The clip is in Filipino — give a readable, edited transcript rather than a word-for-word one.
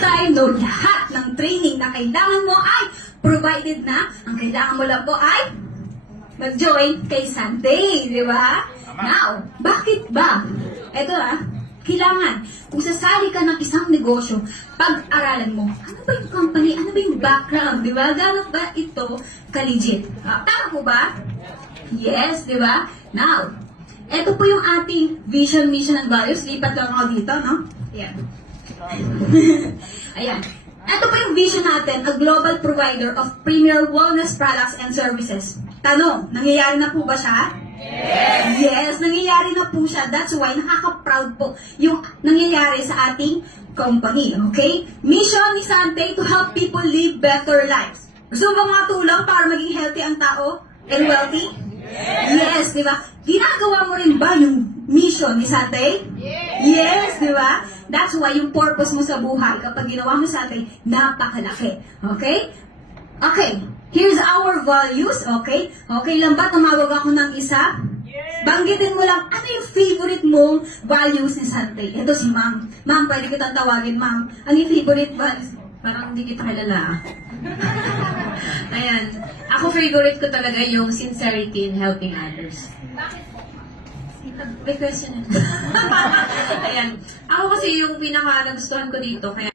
time, no, lahat ng training na kailangan mo ay provided na. Ang kailangan mo lang po ay mag-join kay Sunday, di ba? Now, bakit ba? Ito kailangan, kung sasali ka ng isang negosyo, pag-aralan mo, ano ba yung company, ano ba yung background, di ba? Gano'n ba ito ka-legit? Tama po ba? Yes, di ba? Now, ito po yung ating vision, mission, and values. Lipat lang ako dito, no? Ayan. Ayan. Ito po yung vision natin, a global provider of premier wellness products and services. Tanong, nangyayari na po ba siya? Yes! Yes, nangyayari na po siya. That's why nakaka-proud po yung nangyayari sa ating company. Okay? Mission ni Sante to help people live better lives. Gusto mo ba mga tulong para maging healthy ang tao and wealthy? Yes, di ba? Ginagawa mo rin ba yung mission ni Sante? Yes, di ba? That's why yung purpose mo sa buhay, kapag ginawa mo sa atin, napakalaki. Okay? Okay. Here's our values, okay? Okay lang ba tumawag ako ng isa? Banggitin mo lang, ano yung favorite mong values ni Sante? Ito si Ma'am. Ma'am, pwede kitang tawagin, Ma'am. Ano yung favorite values? Parang hindi kita kilala. Ayan. Ako favorite ko talaga yung sincerity in helping others. Bakit po? May question. Ayan. Ako kasi yung pinaka nagustuhan ko dito, kaya